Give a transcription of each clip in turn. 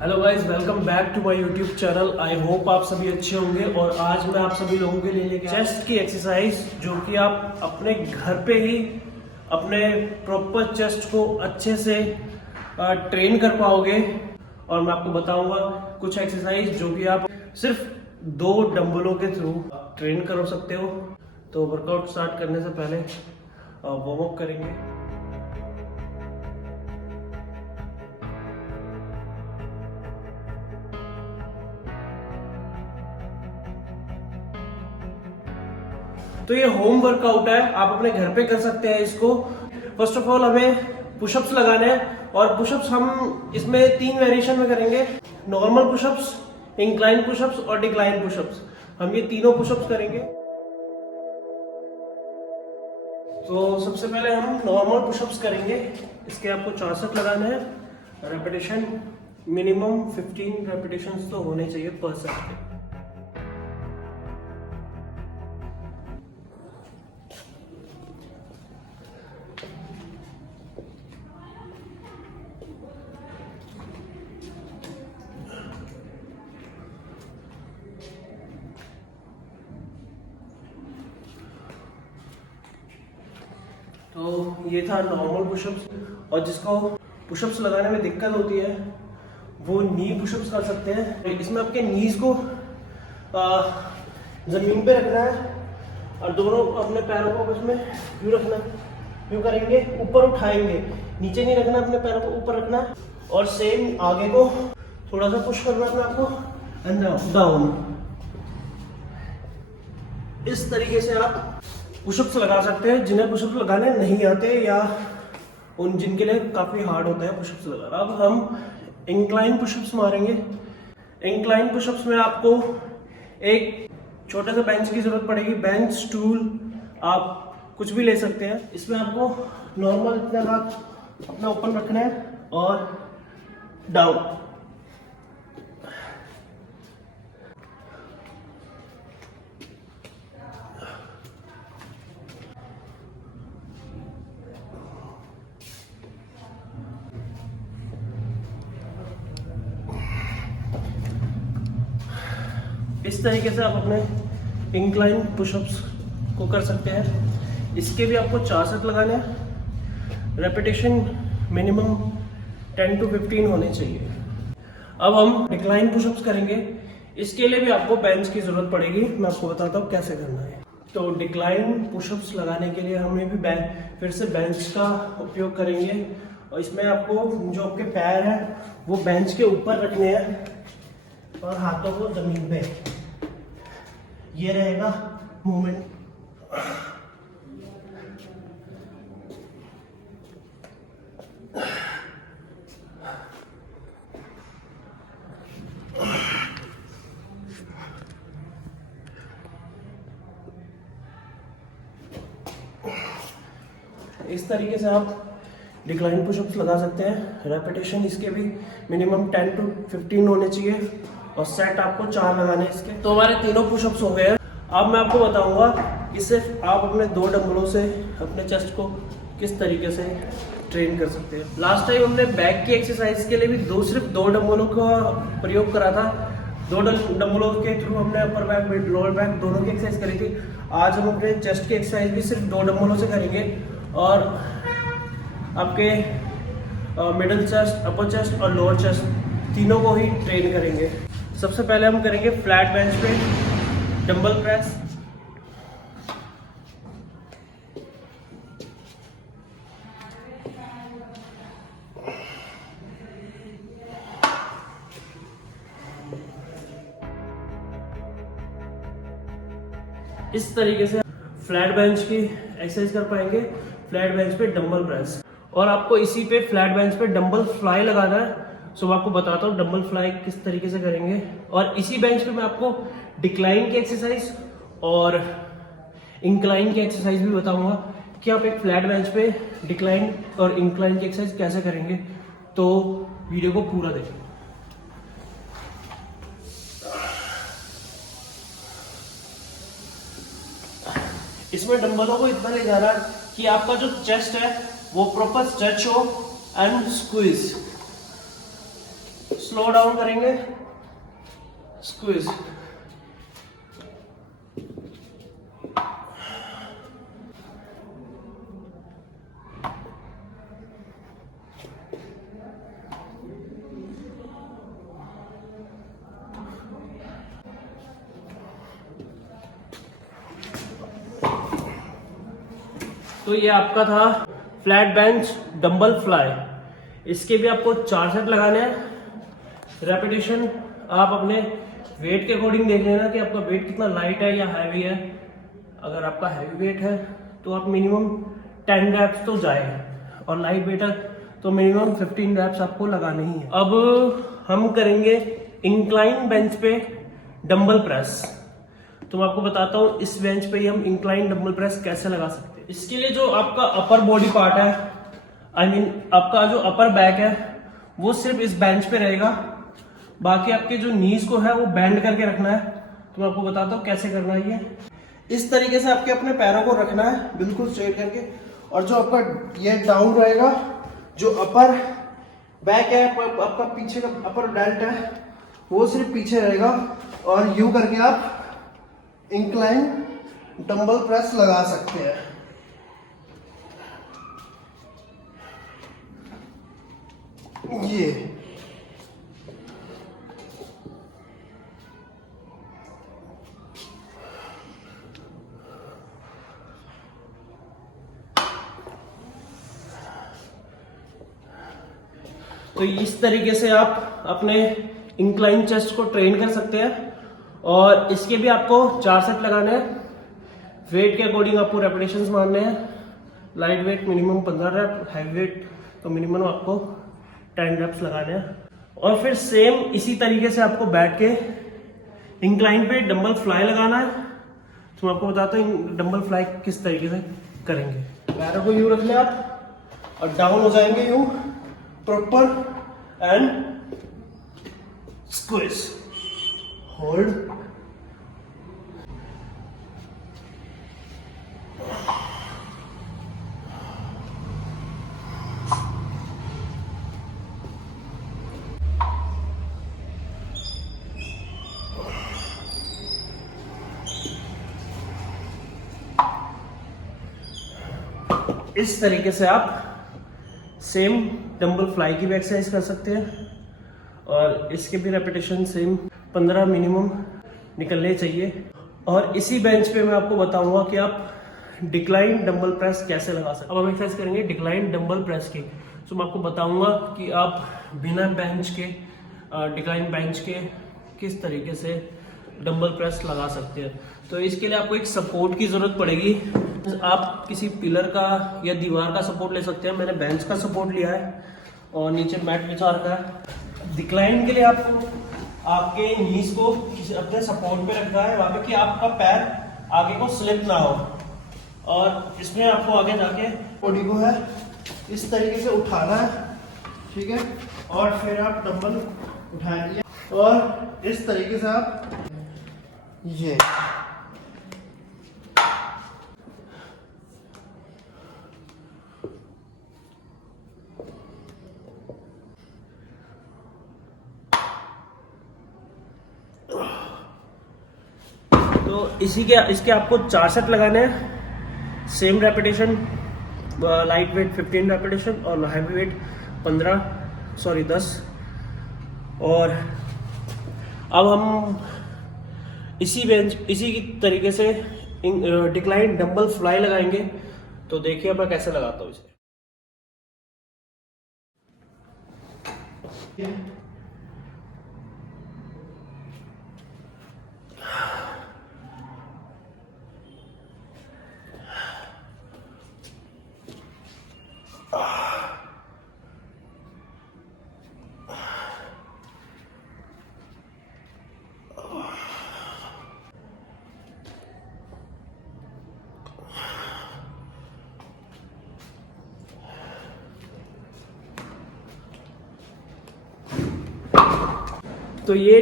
Hello guys, welcome back to my YouTube channel. I hope आप सभी अच्छे होंगे। और आज मैं आप सभी लोगों के लिए लेके चेस्ट की एक्सरसाइज जो कि आप अपने घर पे ही अपने प्रॉपर चेस्ट को अच्छे से ट्रेन कर पाओगे। और मैं आपको बताऊंगा कुछ एक्सरसाइज जो कि आप सिर्फ 2 डंबलों के थ्रू ट्रेन कर सकते हो। तो वर्कआउट स्टार्ट करने से पहले वार्म अप करेंगे। तो ये होम वर्कआउट है, आप अपने घर पे कर सकते हैं इसको। फर्स्ट ऑफ ऑल हमें पुशअप्स लगाने हैं और पुशअप्स हम इसमें 3 वेरिएशन में करेंगे। नॉर्मल पुशअप्स, इंक्लाइन पुशअप्स और डिक्लाइन पुशअप्स। हम ये तीनों पुशअप्स करेंगे। तो सबसे पहले हम नॉर्मल पुशअप्स करेंगे। इसके आपको 4 सेट लगाने हैं। रेपिटेशन मिनिमम 15 रेपिटेशंस तो होने चाहिए पर सेट के। तो ये था नॉर्मल पुशअप्स। और जिसको पुशअप्स लगाने में दिक्कत होती है वो नी पुशअप्स कर सकते हैं। इसमें आपके नीज को जमीन पे रखना है और दोनों अपने पैरों को उसमें यूं रखना है। यूं करेंगे, ऊपर उठाएंगे, नीचे नहीं रखना, अपने पैरों को ऊपर रखना है। और सेम आगे को थोड़ा सा पुश करना है अपने आपको एंड डाउन। इस तरीके से आप पुशअप्स लगा सकते हैं। जिन्हें पुशअप्स लगाने नहीं आते या उन जिनके लिए काफी हार्ड होता है पुशअप्स लगाना। अब हम इंक्लाइन पुशअप्स मारेंगे। इंक्लाइन पुशअप्स में आपको एक छोटे से बेंच की जरूरत पड़ेगी। बेंच, स्टूल, आप कुछ भी ले सकते हैं। इसमें आपको नॉर्मल इतना हाथ अपना ओपन रखना है और डाउन। इस तरीके से आप अपने इंक्लाइन पुशअप्स को कर सकते हैं। इसके भी आपको 4 सेट लगाने हैं। रेपिटेशन मिनिमम 10 to 15 होने चाहिए। अब हम डिक्लाइन पुशअप्स करेंगे। इसके लिए भी आपको बेंच की जरूरत पड़ेगी। मैं आपको बताता हूँ कैसे करना है। तो डिक्लाइन पुशअप्स लगाने के लिए हमें भी फिर से बेंच का उपयोग करेंगे। और इसमें आपको जो आपके पैर हैं वो बेंच के ऊपर रखने हैं और हाथों को जमीन पे। ये रहेगा मूवमेंट। इस तरीके से आप डिक्लाइन पुशअप्स लगा सकते हैं। रेपिटेशन इसके भी मिनिमम 10 to 15 होने चाहिए और सेट आपको 4 लगाने हैं इसके। तो हमारे तीनों पुशअप्स हो गए हैं। अब मैं आपको बताऊंगा कि सिर्फ आप अपने 2 डंबलों से अपने चेस्ट को किस तरीके से ट्रेन कर सकते हैं। लास्ट टाइम हमने बैक की एक्सरसाइज के लिए भी सिर्फ 2 डंबलों का प्रयोग करा था। 2 डंबलों के थ्रू हमने अपर बैक, लोअर बैक दोनों की एक्सरसाइज करी थी। आज हम अपने चेस्ट की एक्सरसाइज भी सिर्फ 2 डंबलों से करेंगे और आपके मिडिल चेस्ट, अपर चेस्ट और लोअर चेस्ट तीनों को ही ट्रेन करेंगे। सबसे पहले हम करेंगे फ्लैट बेंच पे डंबल प्रेस। इस तरीके से फ्लैट बेंच की एक्सरसाइज कर पाएंगे। फ्लैट बेंच पे डंबल प्रेस। और आपको इसी पे फ्लैट बेंच पे डंबल फ्लाई लगाना है। सो मैं आपको बताता हूँ डंबल फ्लाई किस तरीके से करेंगे। और इसी बेंच पे मैं आपको डिक्लाइन की एक्सरसाइज और इंक्लाइन की एक्सरसाइज भी बताऊंगा कि आप एक फ्लैट बेंच पे डिक्लाइन और इंक्लाइन की एक्सरसाइज कैसे करेंगे। तो वीडियो को पूरा देखें। इसमें डंबलों को इतना ले जाना कि आपका जो चेस्ट है वो प्रॉपर स्ट्रेच हो एंड स्क्वीज। स्लो डाउन करेंगे, स्क्वीज। तो ये आपका था फ्लैट बेंच डंबल फ्लाई। इसके भी आपको 4 सेट लगाने हैं। रेपिटेशन आप अपने वेट के अकॉर्डिंग देख लेना कि आपका वेट कितना लाइट है या हैवी है। अगर आपका हैवी वेट है तो आप मिनिमम 10 रैप्स तो जाए, और लाइट वेट है तो मिनिमम 15 रैप्स आपको लगाने ही है। अब हम करेंगे इंक्लाइन बेंच पे डंबल प्रेस। तो मैं आपको बताता हूँ इस बेंच पे ही हम इंक्लाइन डंबल प्रेस कैसे लगा सकते हैं। इसके लिए जो आपका अपर बॉडी पार्ट है, आपका जो अपर बैक है, वो सिर्फ इस बेंच पे रहेगा। बाकी आपके जो नीज को है वो बेंड करके रखना है। तो मैं आपको बताता हूँ कैसे करना है। ये इस तरीके से आपके अपने पैरों को रखना है बिल्कुल स्ट्रेट करके, और जो आपका ये डाउन रहेगा, जो अपर बैक है आपका पीछे का अपर बेल्ट है वो सिर्फ पीछे रहेगा, और यू करके आप इंक्लाइन डंबल प्रेस लगा सकते हैं। ये तो इस तरीके से आप अपने इंक्लाइन चेस्ट को ट्रेन कर सकते हैं। और इसके भी आपको 4 सेट लगाने हैं। वेट के अकॉर्डिंग आपको रेपिटेशंस मारने हैं। Light weight minimum 15 rep, heavy weight तो मिनिमम आपको 10 रैप्स लगाने हैं। और फिर सेम इसी तरीके से आपको बैठ के इंक्लाइन पे डंबल फ्लाई लगाना है। तो मैं आपको बताता हूँ डंबल फ्लाई किस तरीके से करेंगे। पैरों को यूं रख ले आप और डाउन हो जाएंगे यूं प्रॉपर, एंड स्क्वीज, होल्ड, इस तरीके से आप सेम डंबल फ्लाई की भी एक्सरसाइज कर सकते हैं। और इसके भी रेपिटेशन सेम 15 मिनिमम निकलने चाहिए। और इसी बेंच पे मैं आपको बताऊंगा कि आप डिक्लाइन डंबल प्रेस कैसे लगा सकते हैं। अब हम एक्सरसाइज करेंगे डिक्लाइन डंबल प्रेस की। तो मैं आपको बताऊंगा कि आप बिना बेंच के, डिक्लाइन बेंच के किस तरीके से डंबल प्रेस लगा सकते हैं। तो इसके लिए आपको एक सपोर्ट की जरूरत पड़ेगी। आप किसी पिलर का या दीवार का सपोर्ट ले सकते हैं। मैंने बेंच का सपोर्ट लिया है और नीचे मैट बिछा रखा है। डिक्लाइन के लिए आपको आपके नीज को अपने सपोर्ट पे रखना है वहां पे कि आपका पैर आगे को स्लिप ना हो। और इसमें आपको आगे जाके बॉडी को है इस तरीके से उठाना है, ठीक है। और फिर आप डंबल उठाएंगे और इस तरीके से आप ये तो इसके आपको 4 सेट लगाने हैं। Same repetition, light weight 15 repetition और हैवी वेट 10। और अब हम इसी तरीके से डिक्लाइन डंबल फ्लाई लगाएंगे। तो देखिए मैं कैसे लगाता हूँ इसे। तो ये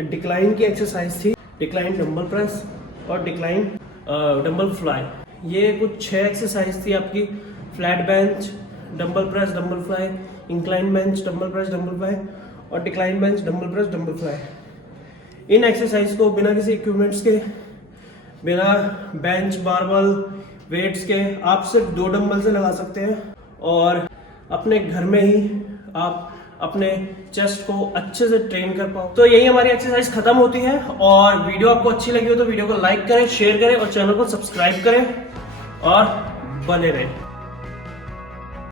डिक्लाइन की एक्सरसाइज थी, डिक्लाइन डंबल प्रेस और डिक्लाइन डंबल फ्लाई। ये कुछ 6 एक्सरसाइज थी आपकी। Flat bench dumbbell press dumbbell fly, incline bench dumbbell press dumbbell fly और decline bench, dumbbell press, dumbbell fly. इन एक्सरसाइज को बिना किसी इक्विपमेंट्स के, बिना बेंच, बारबल, वेट्स के आप सिर्फ 2 डंबल से लगा सकते हैं और अपने घर में ही आप अपने चेस्ट को अच्छे से ट्रेन कर पाओ। तो यही हमारी एक्सरसाइज खत्म होती है। और वीडियो आपको अच्छी लगी हो तो वीडियो को लाइक करें, शेयर करें और चैनल को सब्सक्राइब करें और बने रहें।